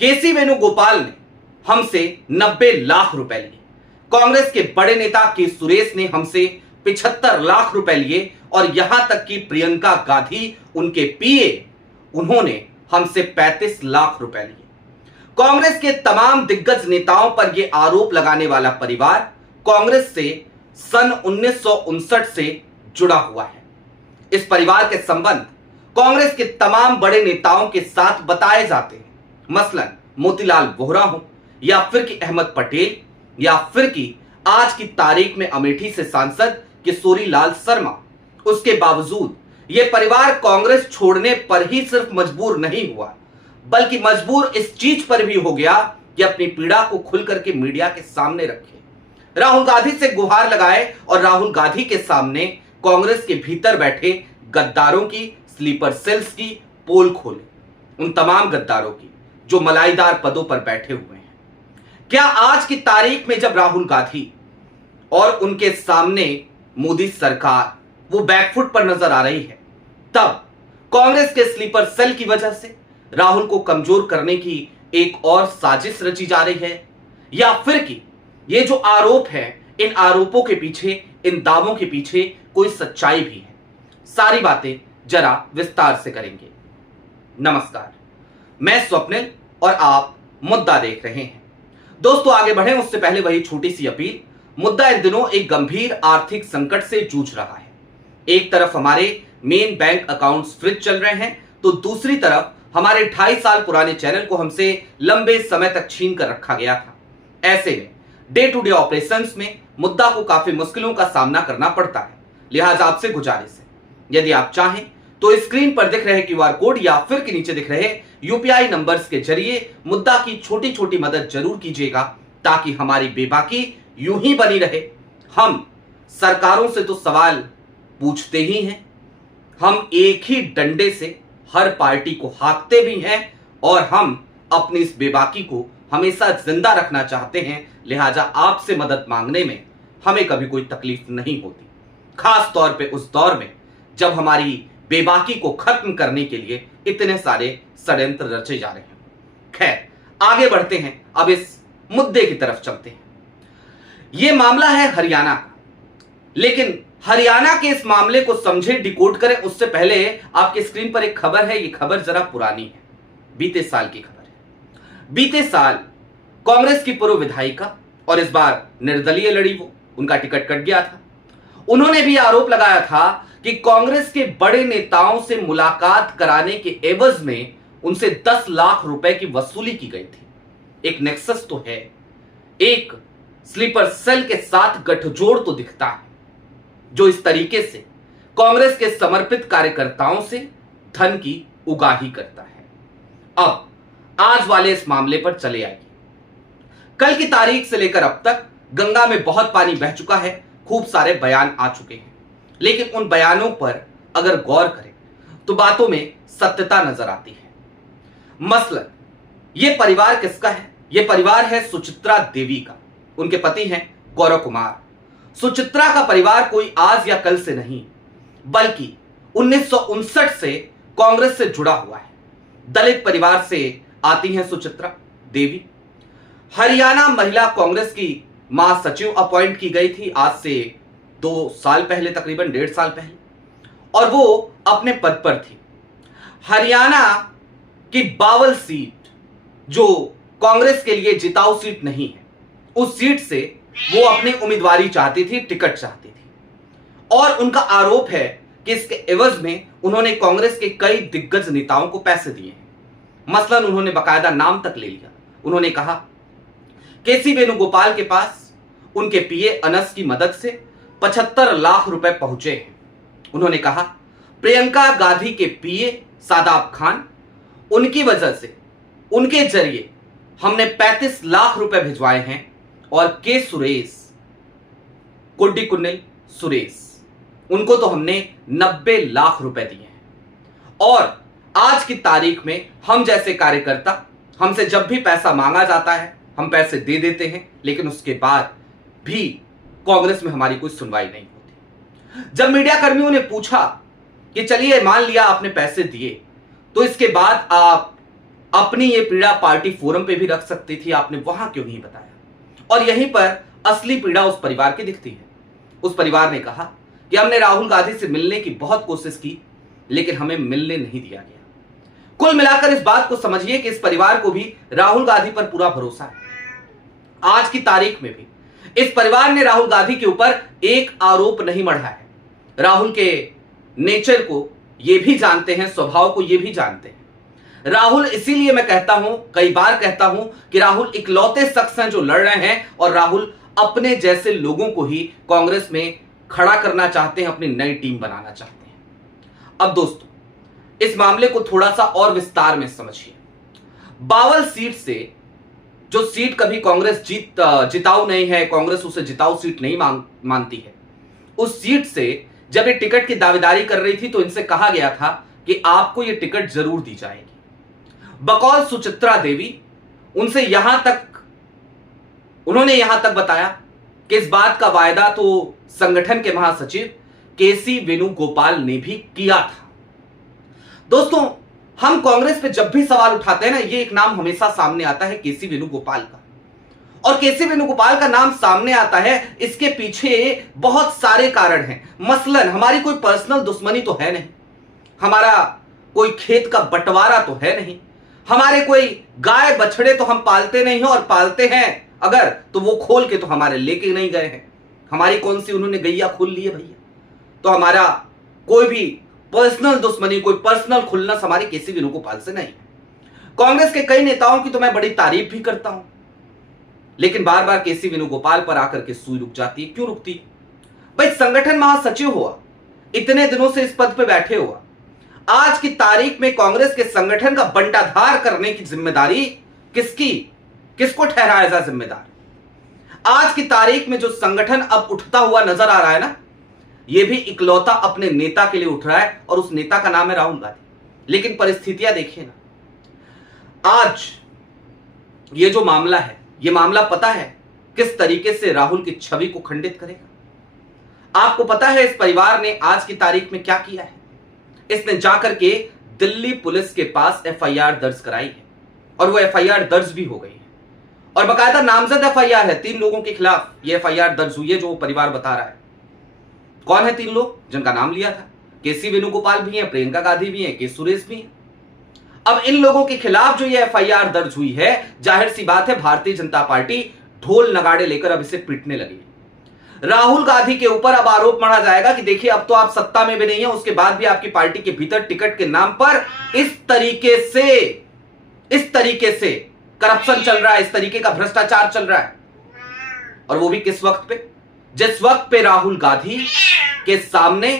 केसी वेणुगोपाल ने हमसे 90 लाख रुपए लिए। कांग्रेस के बड़े नेता के सुरेश ने हमसे 75 लाख रुपए लिए और यहां तक कि प्रियंका गांधी उनके पीए, उन्होंने हमसे 35 लाख रुपए लिए। कांग्रेस के तमाम दिग्गज नेताओं पर यह आरोप लगाने वाला परिवार कांग्रेस से सन 1959 से जुड़ा हुआ है। इस परिवार के संबंध कांग्रेस के तमाम बड़े नेताओं के साथ बताए जाते हैं, मसलन मोतीलाल वोहरा हो या फिर कि अहमद पटेल या फिर कि आज की तारीख में अमेठी से सांसद किशोरी लाल शर्मा। उसके बावजूद यह परिवार कांग्रेस छोड़ने पर ही सिर्फ मजबूर नहीं हुआ, बल्कि मजबूर इस चीज पर भी हो गया कि अपनी पीड़ा को खुल करके मीडिया के सामने रखे, राहुल गांधी से गुहार लगाए और राहुल गांधी के सामने कांग्रेस के भीतर बैठे गद्दारों की, स्लीपर सेल्स की पोल खोले, उन तमाम गद्दारों की जो मलाईदार पदों पर बैठे हुए हैं। क्या आज की तारीख में जब राहुल गांधी और उनके सामने मोदी सरकार वो बैकफुट पर नजर आ रही है, तब कांग्रेस के स्लीपर सेल की वजह से राहुल को कमजोर करने की एक और साजिश रची जा रही है, या फिर कि ये जो आरोप है, इन आरोपों के पीछे, इन दावों के पीछे कोई सच्चाई भी है? सारी बातें जरा विस्तार से करेंगे। नमस्कार, मैं स्वप्निल और आप मुद्दा देख रहे हैं। दोस्तों, आगे बढ़े उससे पहले वही छोटी सी अपील। मुद्दा इन दिनों एक गंभीर आर्थिक संकट से जूझ रहा है। एक तरफ हमारे मेन बैंक अकाउंट्स फ्रीज चल रहे हैं, तो दूसरी तरफ हमारे 2.5 साल पुराने चैनल को हमसे लंबे समय तक छीन कर रखा गया था। ऐसे में डे टू डे ऑपरेशंस में मुद्दा को काफी मुश्किलों का सामना करना पड़ता है। लिहाजा आपसे गुजारिश है, यदि आप चाहें तो स्क्रीन पर दिख रहे क्यूआर कोड या फिर के नीचे दिख रहे यूपीआई नंबर्स के जरिए मुद्दा की छोटी छोटी मदद जरूर कीजिएगा, ताकि हमारी बेबाकी यूं ही बनी रहे। हम सरकारों से तो सवाल पूछते ही हैं, हम एक ही डंडे से हर पार्टी को हाँकते भी हैं और हम अपनी इस बेबाकी को हमेशा जिंदा रखना चाहते हैं। लिहाजा आपसे मदद मांगने में हमें कभी कोई तकलीफ नहीं होती, खास तौर पे उस दौर में जब हमारी बेबाकी को खत्म करने के लिए इतने सारे षड्यंत्र रचे जा रहे हैं। खैर, आगे बढ़ते हैं, अब इस मुद्दे की तरफ चलते हैं। यह मामला है हरियाणा का, लेकिन हरियाणा के इस मामले को समझे, डिकोड करें उससे पहले आपकी स्क्रीन पर एक खबर है। यह खबर जरा पुरानी है, बीते साल की खबर है। बीते साल कांग्रेस की पूर्व विधायिका, और इस बार निर्दलीय लड़ी वो, उनका टिकट कट गया था। उन्होंने भी आरोप लगाया था कि कांग्रेस के बड़े नेताओं से मुलाकात कराने के एवज में उनसे 10 लाख रुपए की वसूली की गई थी। एक नेक्सस तो है, एक स्लीपर सेल के साथ गठजोड़ तो दिखता है, जो इस तरीके से कांग्रेस के समर्पित कार्यकर्ताओं से धन की उगाही करता है। अब आज वाले इस मामले पर चले आइए। कल की तारीख से लेकर अब तक गंगा में बहुत पानी बह चुका है, खूब सारे बयान आ चुके हैं, लेकिन उन बयानों पर अगर गौर करें तो बातों में सत्यता नजर आती है। मसलन यह परिवार किसका है? यह परिवार है सुचित्रा देवी का। उनके पति हैं गौरव कुमार। सुचित्रा का परिवार कोई आज या कल से नहीं, बल्कि 1959 से कांग्रेस से जुड़ा हुआ है। दलित परिवार से आती हैं सुचित्रा देवी। हरियाणा महिला कांग्रेस की महासचिव अपॉइंट की गई थी आज से 2 साल पहले, तकरीबन 1.5 साल पहले, और वो अपने पद पर थी। हरियाणा की बावल सीट, जो कांग्रेस के लिए जिताऊ सीट नहीं है, उस सीट से वो अपनी उम्मीदवारी चाहती थी, टिकट चाहती थी। और उनका आरोप है कि इसके एवज में उन्होंने कांग्रेस के कई दिग्गज नेताओं को पैसे दिए हैं। मसलन उन्होंने बकायदा नाम तक ले लिया। उन्होंने कहा केसी वेणुगोपाल के पास उनके पीए अनस की मदद से 75 लाख रुपए पहुंचे हैं। उन्होंने कहा प्रियंका गांधी के पीए सादाब खान, उनकी वजह से, उनके जरिए हमने 35 लाख रुपए भिजवाए हैं। और के सुरेश, कुड्डी कुन्निल सुरेश, उनको तो हमने 90 लाख रुपए दिए हैं। और आज की तारीख में हम जैसे कार्यकर्ता, हमसे जब भी पैसा मांगा जाता है हम पैसे दे देते हैं, लेकिन उसके बाद भी कांग्रेस में हमारी कोई सुनवाई नहीं होती। जब मीडिया कर्मियों ने पूछा कि चलिए मान लिया आपने पैसे दिए, तो इसके बाद आप अपनी ये पीड़ा पार्टी फोरम पे भी रख सकती थी, आपने वहां क्यों नहीं बताया? और यहीं पर असली पीड़ा उस परिवार की दिखती है। उस परिवार ने कहा कि हमने राहुल गांधी से मिलने की बहुत कोशिश की, लेकिन हमें मिलने नहीं दिया गया। कुल मिलाकर इस बात को समझिए कि इस परिवार को भी राहुल गांधी पर पूरा भरोसा है। आज की तारीख में भी इस परिवार ने राहुल गांधी के ऊपर एक आरोप नहीं मढ़ा है। राहुल के नेचर को ये भी जानते हैं, स्वभाव को ये भी जानते हैं। राहुल, इसीलिए मैं कहता हूं, कई बार कहता हूं कि राहुल इकलौते शख्स हैं जो लड़ रहे हैं, और राहुल अपने जैसे लोगों को ही कांग्रेस में खड़ा करना चाहते हैं, अपनी नई टीम बनाना चाहते हैं। अब दोस्तों, इस मामले को थोड़ा सा और विस्तार में समझिए। बावल सीट से, जो सीट कभी कांग्रेस जिताऊ नहीं है, कांग्रेस उसे जिताऊ सीट नहीं मानती है, उस सीट से जब ये टिकट की दावेदारी कर रही थी तो इनसे कहा गया था कि आपको ये टिकट जरूर दी जाएगी। बकौल सुचित्रा देवी, उन्होंने यहां तक बताया कि इस बात का वायदा तो संगठन के महासचिव केसी वेणुगोपाल ने भी किया था। दोस्तों, हम कांग्रेस पे जब भी सवाल उठाते हैं ना, ये एक नाम हमेशा सामने आता है, केसी वेणुगोपाल का। और केसी वेणुगोपाल का नाम सामने आता है, इसके पीछे बहुत सारे कारण हैं। मसलन हमारी कोई पर्सनल दुश्मनी तो है नहीं, हमारा कोई खेत का बंटवारा तो है नहीं, हमारे कोई गाय बछड़े तो हम पालते नहीं हैं, और पालते हैं अगर तो वो खोल के तो हमारे लेके नहीं गए हैं। हमारी कौन सी उन्होंने गैया खोल ली है भैया? तो हमारा कोई भी पर्सनल दुश्मनी, कोई पर्सनल खुलनस हमारी केसी वेणुगोपाल से नहीं है। कांग्रेस के कई नेताओं की तो मैं बड़ी तारीफ भी करता हूं, लेकिन बार बार केसी वेणुगोपाल पर आकर के सुई रुक जाती है। क्यों रुकती है भाई? संगठन महासचिव हुआ, इतने दिनों से इस पद पे बैठे हुआ, आज की तारीख में कांग्रेस के संगठन का बंटाधार करने की जिम्मेदारी किसको ठहराया जा जिम्मेदार? आज की तारीख में जो संगठन अब उठता हुआ नजर आ रहा है ना, यह भी इकलौता अपने नेता के लिए उठ रहा है, और उस नेता का नाम है राहुल गांधी। लेकिन परिस्थितियां देखिए ना, आज ये जो मामला है, ये मामला पता है किस तरीके से राहुल की छवि को खंडित करेगा? आपको पता है इस परिवार ने आज की तारीख में क्या किया है? इसने जाकर के दिल्ली पुलिस के पास एफआईआर दर्ज कराई है, और वो एफआईआर दर्ज भी हो गई है, और बाकायदा नामजद एफआईआर है। 3 लोगों के खिलाफ ये एफआईआर दर्ज हुई है, जो परिवार बता रहा है। कौन है 3 लोग जिनका नाम लिया था? केसी वेणुगोपाल भी हैं, प्रियंका गांधी भी हैं, के सुरेश भी हैं। अब इन लोगों के खिलाफ जो ये एफआईआर दर्ज हुई है, जाहिर सी बात है भारतीय जनता पार्टी ढोल नगाड़े लेकर अब इसे पीटने लगी। राहुल गांधी के ऊपर अब आरोप मढ़ा जाएगा कि देखिए, अब तो आप सत्ता में भी नहीं है, उसके बाद भी आपकी पार्टी के भीतर टिकट के नाम पर इस तरीके से करप्शन चल रहा है, इस तरीके का भ्रष्टाचार चल रहा है। और वो भी किस वक्त पे? जिस वक्त पे राहुल गांधी के सामने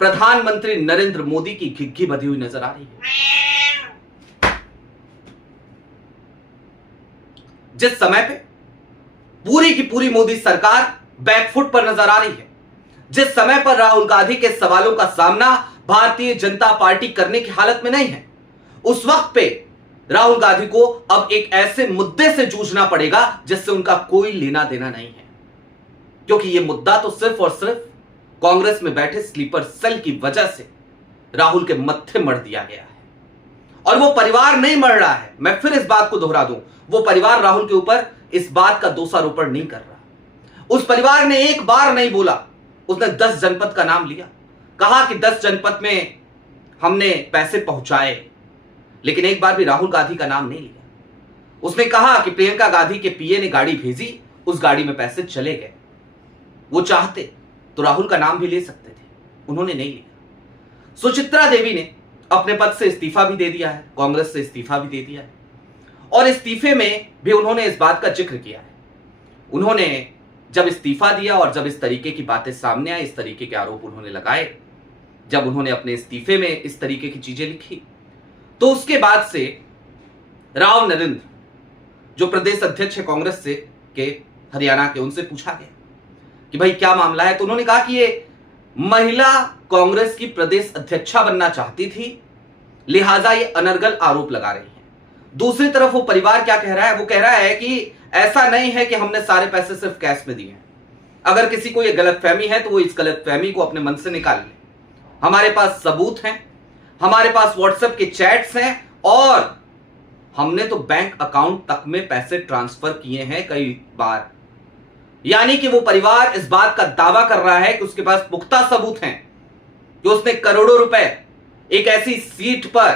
प्रधानमंत्री नरेंद्र मोदी की घिघी बधी हुई नजर आ रही है। जिस समय पे पूरी की पूरी मोदी सरकार बैकफुट पर नजर आ रही है, जिस समय पर राहुल गांधी के सवालों का सामना भारतीय जनता पार्टी करने की हालत में नहीं है, उस वक्त पे राहुल गांधी को अब एक ऐसे मुद्दे से जूझना पड़ेगा जिससे उनका कोई लेना देना नहीं है, क्योंकि यह मुद्दा तो सिर्फ और सिर्फ कांग्रेस में बैठे स्लीपर सेल की वजह से राहुल के मत्थे मढ़ दिया गया है। और वो परिवार नहीं मर रहा है, मैं फिर इस बात को दोहरा दूं, वो परिवार राहुल के ऊपर इस बात का दोषारोपण नहीं कर रहा। उस परिवार ने एक बार नहीं बोला, उसने 10 जनपद का नाम लिया, कहा कि 10 जनपद में हमने पैसे पहुंचाए, लेकिन एक बार भी राहुल गांधी का नाम नहीं लिया। उसने कहा कि प्रियंका गांधी के पीए ने गाड़ी भेजी, उस गाड़ी में पैसे चले गए। वो चाहते तो राहुल का नाम भी ले सकते थे, उन्होंने नहीं लिया। सुचित्रा देवी ने अपने पद से इस्तीफा भी दे दिया है, कांग्रेस से इस्तीफा भी दे दिया है, और इस्तीफे में भी उन्होंने इस बात का जिक्र किया है। उन्होंने जब इस्तीफा दिया और जब इस तरीके की बातें सामने आई, इस तरीके के आरोप उन्होंने लगाए, जब उन्होंने अपने इस्तीफे में इस तरीके की चीजें लिखी, तो उसके बाद से राव नरेंद्र, जो प्रदेश अध्यक्ष है कांग्रेस से के हरियाणा के, उनसे पूछा गया कि भाई क्या मामला है, तो उन्होंने कहा कि ये महिला कांग्रेस की प्रदेश अध्यक्षा बनना चाहती थी, लिहाजा ये अनर्गल आरोप लगा रही है। दूसरी तरफ वो परिवार क्या कह रहा है? वो कह रहा है कि ऐसा नहीं है कि हमने सारे पैसे सिर्फ कैश में दिए हैं। अगर किसी को ये गलतफहमी है तो वो इस गलतफहमी को अपने मन से निकाल ले। हमारे पास सबूत हैं, हमारे पास व्हाट्सएप के चैट्स हैं, और हमने तो बैंक अकाउंट तक में पैसे ट्रांसफर किए हैं कई बार। यानी कि वो परिवार इस बात का दावा कर रहा है कि उसके पास पुख्ता सबूत हैं कि उसने करोड़ों रुपए एक ऐसी सीट पर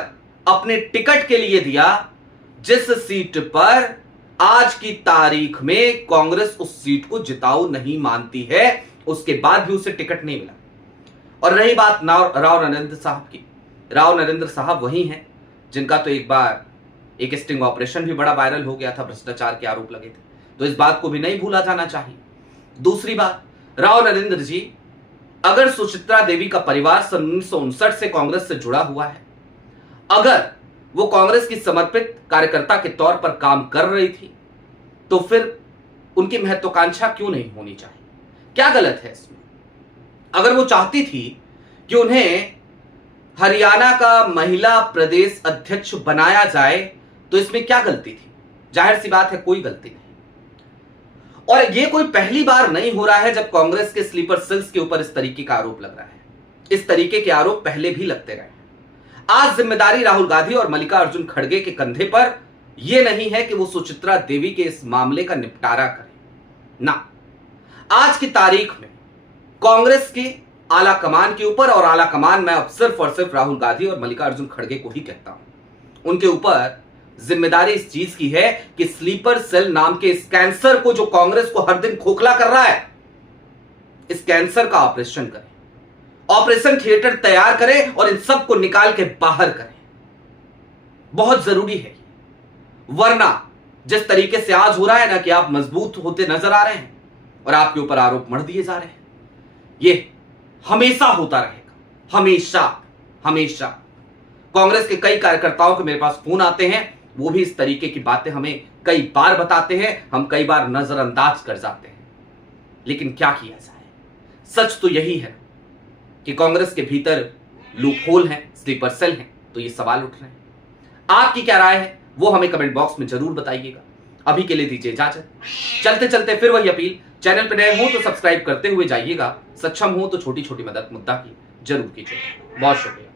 अपने टिकट के लिए दिया जिस सीट पर आज की तारीख में कांग्रेस उस सीट को जिताऊ नहीं मानती है, उसके बाद भी उसे टिकट नहीं मिला। और रही बात राव नरेंद्र साहब की, राव नरेंद्र साहब वही हैं जिनका तो एक बार एक स्टिंग ऑपरेशन भी बड़ा वायरल हो गया था, भ्रष्टाचार के आरोप लगे थे, तो इस बात को भी नहीं भूला जाना चाहिए। दूसरी बात, राव नरेंद्र जी, अगर सुचित्रा देवी का परिवार सन 1959 से कांग्रेस से जुड़ा हुआ है, अगर वो कांग्रेस की समर्पित कार्यकर्ता के तौर पर काम कर रही थी, तो फिर उनकी महत्वाकांक्षा क्यों नहीं होनी चाहिए? क्या गलत है इसमें? अगर वो चाहती थी कि उन्हें हरियाणा का महिला प्रदेश अध्यक्ष बनाया जाए, तो इसमें क्या गलती थी? जाहिर सी बात है, कोई गलती नहीं। और ये कोई पहली बार नहीं हो रहा है जब कांग्रेस के स्लीपर सेल्स के ऊपर इस तरीके का आरोप लग रहा है। इस तरीके के आरोप पहले भी लगते रहे हैं। आज जिम्मेदारी राहुल गांधी और मल्लिकार्जुन खड़गे के कंधे पर यह नहीं है कि वो सुचित्रा देवी के इस मामले का निपटारा करें ना। आज की तारीख में कांग्रेस के आला कमान के ऊपर, और आला कमान मैं अब सिर्फ और सिर्फ राहुल गांधी और मल्लिकार्जुन खड़गे को ही कहता हूं, उनके ऊपर जिम्मेदारी इस चीज की है कि स्लीपर सेल नाम के इस कैंसर को, जो कांग्रेस को हर दिन खोखला कर रहा है, इस कैंसर का ऑपरेशन करें, ऑपरेशन थिएटर तैयार करें और इन सब को निकाल के बाहर करें। बहुत जरूरी है, वरना जिस तरीके से आज हो रहा है ना कि आप मजबूत होते नजर आ रहे हैं और आपके ऊपर आरोप मढ़ दिए जा रहे हैं, ये हमेशा होता रहेगा, हमेशा हमेशा। कांग्रेस के कई कार्यकर्ताओं के मेरे पास फोन आते हैं, वो भी इस तरीके की बातें हमें कई बार बताते हैं, हम कई बार नजरअंदाज कर जाते हैं, लेकिन क्या किया जाए? सच तो यही है कि कांग्रेस के भीतर लूप होल है, स्लीपर सेल है, तो ये सवाल उठ रहे हैं। आपकी क्या राय है वो हमें कमेंट बॉक्स में जरूर बताइएगा। अभी के लिए दीजिए इजाजत। चलते चलते फिर वही अपील, चैनल पर नए हो तो सब्सक्राइब करते हुए जाइएगा, सक्षम हो तो छोटी छोटी मदद मुद्दा की जरूर कीजिएगा। बहुत शुक्रिया।